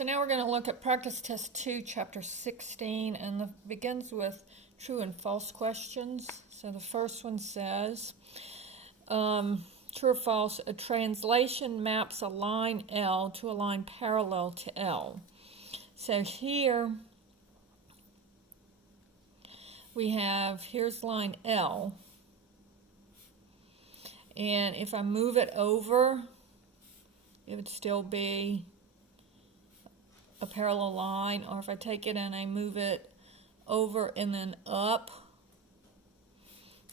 So now we're going to look at practice test 2, chapter 16, and it begins with true and false questions. So the first one says, true or false, a translation maps a line L to a line parallel to L. So here we have, here's line L, and if I move it over, it would still be a parallel line, or if I take it and I move it over and then up,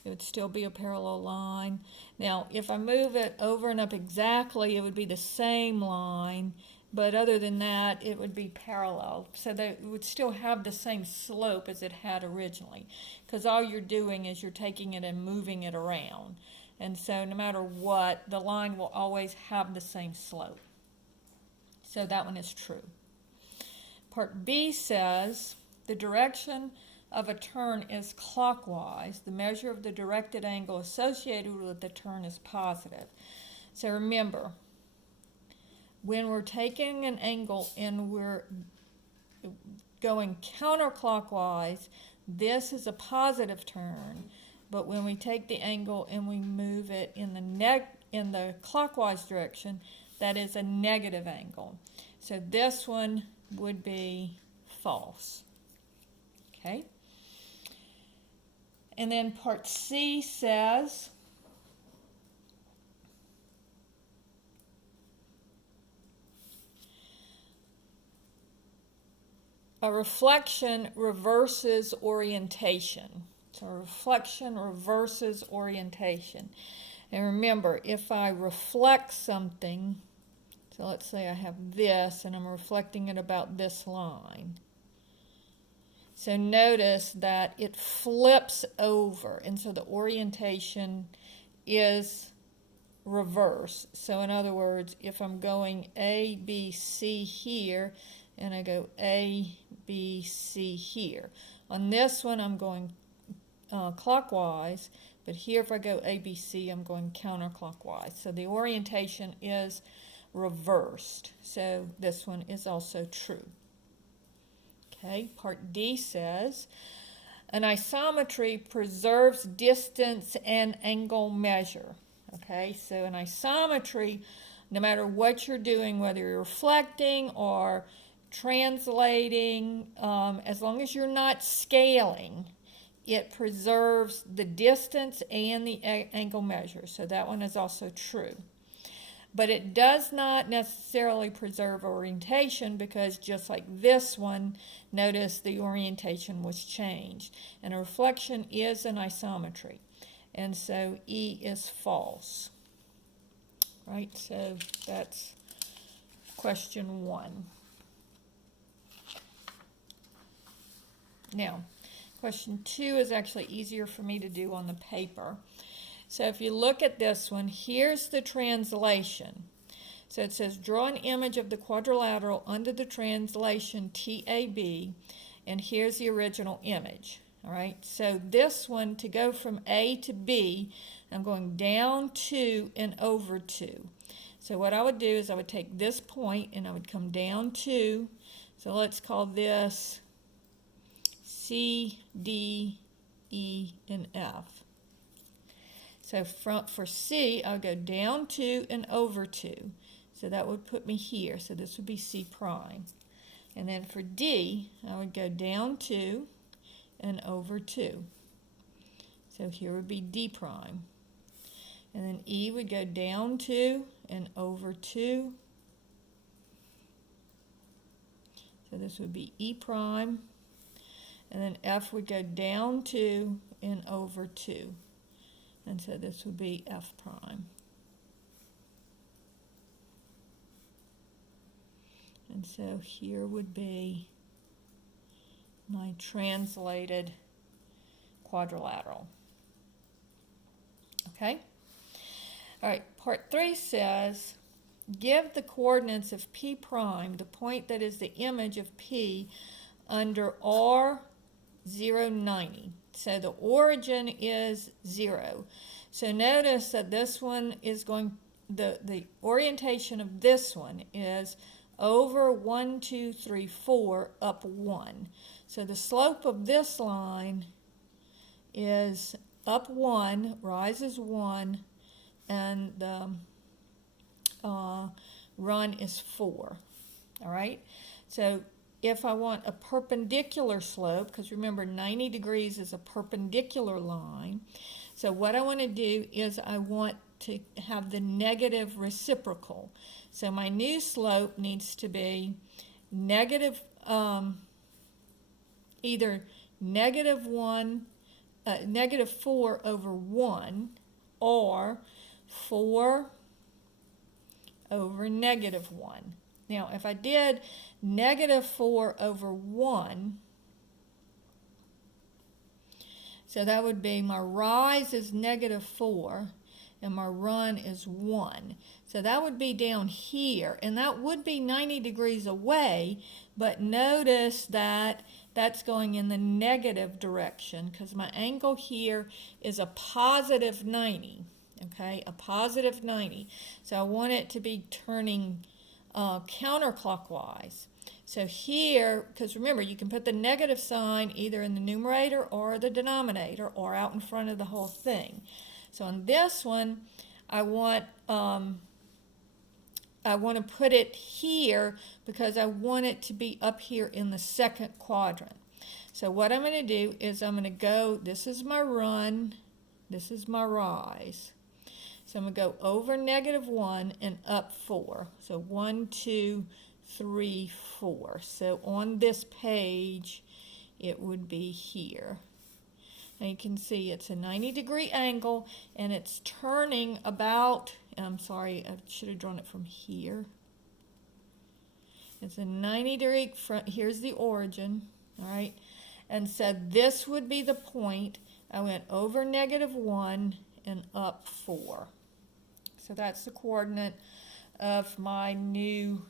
it would still be a parallel line. Now, if I move it over and up exactly, it would be the same line, but other than that, it would be parallel. So they would still have the same slope as it had originally, because all you're doing is you're taking it and moving it around. And so no matter what, the line will always have the same slope. So that one is true. Part B says, the direction of a turn is clockwise. The measure of the directed angle associated with the turn is positive. So remember, when we're taking an angle and we're going counterclockwise, this is a positive turn. But when we take the angle and we move it in the clockwise direction, that is a negative angle. So this one would be false. Okay? And then part C says, a reflection reverses orientation. So reflection reverses orientation. And remember, if I reflect something, so let's say I have this and I'm reflecting it about this line. So notice that it flips over, and so the orientation is reverse. So in other words, if I'm going A, B, C here, and I go A, B, C here. On this one, I'm going clockwise, but here if I go A, B, C, I'm going counterclockwise. So the orientation is reversed. So this one is also true. Okay, part D says, an isometry preserves distance and angle measure. Okay, so an isometry, no matter what you're doing, whether you're reflecting or translating, as long as you're not scaling, it preserves the distance and the angle measure. So that one is also true. But it does not necessarily preserve orientation, because just like this one, notice the orientation was changed. And a reflection is an isometry. And so E is false. Right, so that's question 1. Now, question 2 is actually easier for me to do on the paper. So if you look at this one, here's the translation. So it says, draw an image of the quadrilateral under the translation TAB, and here's the original image. All right, so this one, to go from A to B, I'm going down 2 and over 2. So what I would do is I would take this point and I would come down 2. So let's call this C, D, E, and F. So for C, I'll go down 2 and over 2. So that would put me here. So this would be C prime. And then for D, I would go down 2 and over 2. So here would be D prime. And then E would go down 2 and over 2. So this would be E prime. And then F would go down 2 and over 2. And so this would be F prime. And so here would be my translated quadrilateral. Okay? All right, part 3 says, give the coordinates of P prime, the point that is the image of P, under R 0, 90. So the origin is 0. So notice that this one is going, the orientation of this one is over 1, 2, 3, 4, up 1. So the slope of this line is up 1, rises 1, and the run is 4. All right? So if I want a perpendicular slope, because remember 90 degrees is a perpendicular line, so what I want to do is I want to have the negative reciprocal. So my new slope needs to be negative, either negative 4 over 1 or 4 over negative 1. Now, if I did negative 4 over 1, so that would be my rise is negative 4 and my run is 1. So that would be down here, and that would be 90 degrees away, but notice that that's going in the negative direction because my angle here is a positive 90, okay, a positive 90. So I want it to be turning counterclockwise. So here, because remember, you can put the negative sign either in the numerator or the denominator or out in front of the whole thing. So on this one, I want to put it here because I want it to be up here in the second quadrant. So what I'm going to do is I'm going to go, this is my run, this is my rise. So I'm going to go over negative 1 and up 4. So 1, 2, 3, 4. So on this page, it would be here. And you can see it's a 90-degree angle, and it's turning about, I'm sorry, I should have drawn it from here. It's a 90-degree, here's the origin, all right? And so this would be the point. I went over negative 1 and up 4. So that's the coordinate of my new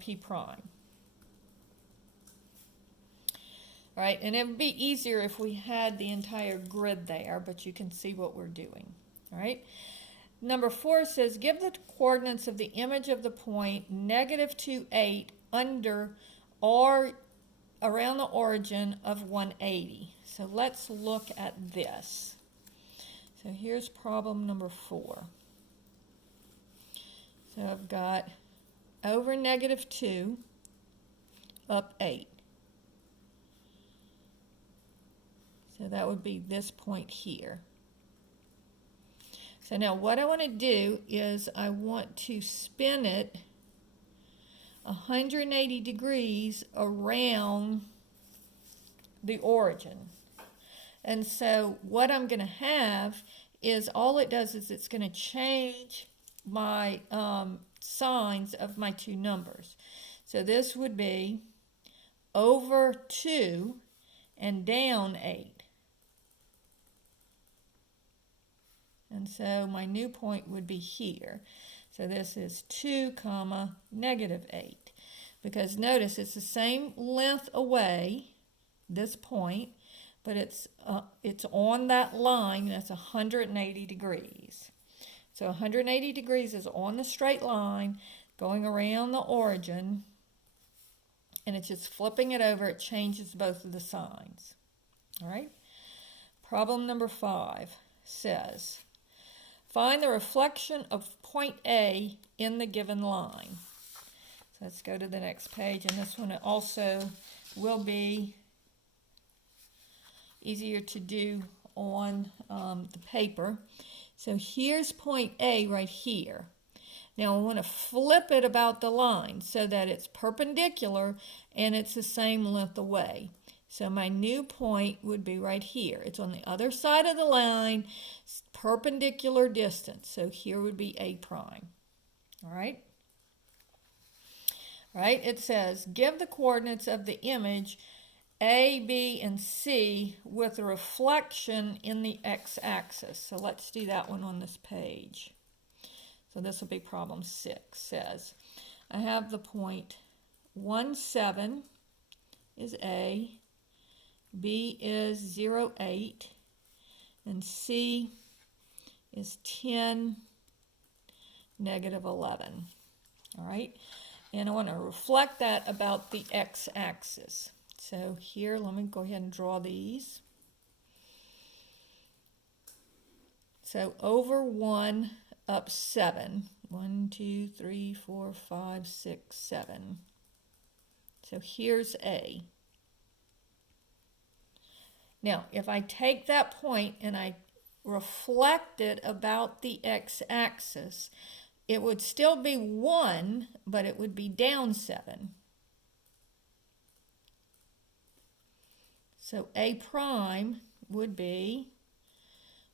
P prime. All right, and it would be easier if we had the entire grid there, but you can see what we're doing. All right. Number 4 says, give the coordinates of the image of the point negative 2, 8 under or around the origin of 180. So let's look at this. So here's problem number 4. So I've got over negative 2, up 8. So that would be this point here. So now what I want to do is I want to spin it 180 degrees around the origin. And so what I'm going to have is all it does is it's going to change my signs of my two numbers. So this would be over 2 and down 8. And so my new point would be here. So this is 2, negative 8. Because notice it's the same length away, this point, but it's on that line, that's 180 degrees. So 180 degrees is on the straight line, going around the origin, and it's just flipping it over. It changes both of the signs. All right? Problem number 5 says, find the reflection of point A in the given line. So let's go to the next page, and this one also will be easier to do on the paper. So here's point A right here. Now I want to flip it about the line so that it's perpendicular and it's the same length away. So my new point would be right here. It's on the other side of the line, perpendicular distance. So here would be A prime. All right? Right? It says, give the coordinates of the image A, B, and C with a reflection in the x-axis. So let's do that one on this page. So this will be problem 6. Says, I have the point 1, 7 is A, B is 0, 8, and C is 10, negative 11. All right. and I want to reflect that about the x-axis. So here, let me go ahead and draw these. So over 1 up 7. 1, 2, 3, 4, 5, 6, 7. So here's A. Now, if I take that point and I reflect it about the x-axis, it would still be 1, but it would be down 7. So A prime would be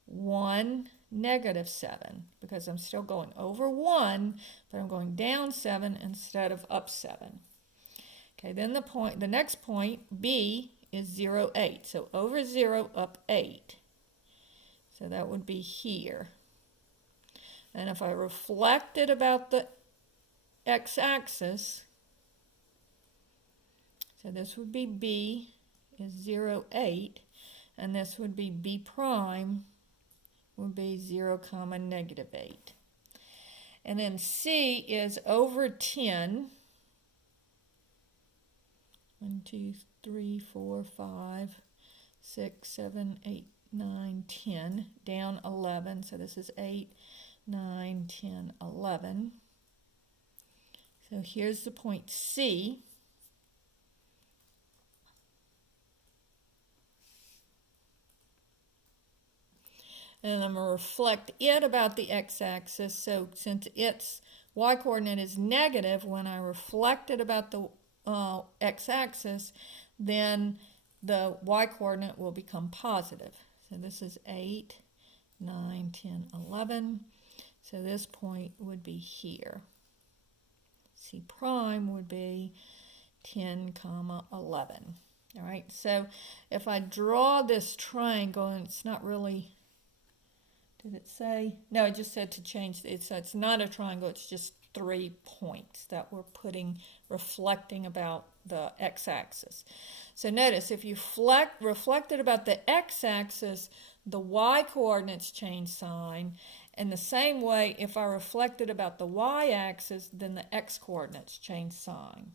1, negative 7, because I'm still going over 1, but I'm going down 7 instead of up 7. Okay, then the next point, B, is 0, 8. So over 0, up 8. So that would be here. And if I reflect it about the x-axis, so this would be B is 0, 8, and this would be B prime would be 0, negative 8. And then C is over 10. 1, 2, 3, 4, 5, 6, 7, 8, 9, 10, down 11. So this is 8, 9, 10, 11. So here's the point C. And I'm going to reflect it about the x-axis. So since its y-coordinate is negative, when I reflect it about the x-axis, then the y-coordinate will become positive. So this is 8, 9, 10, 11. So this point would be here. C prime would be 10, 11. All right, so if I draw this triangle, and it's not really, did it say? No, it just said to change, it's not a triangle, it's just 3 points that we're reflecting about the x-axis. So notice, if you reflect it about the x-axis, the y-coordinates change sign, and the same way, if I reflect it about the y-axis, then the x-coordinates change sign.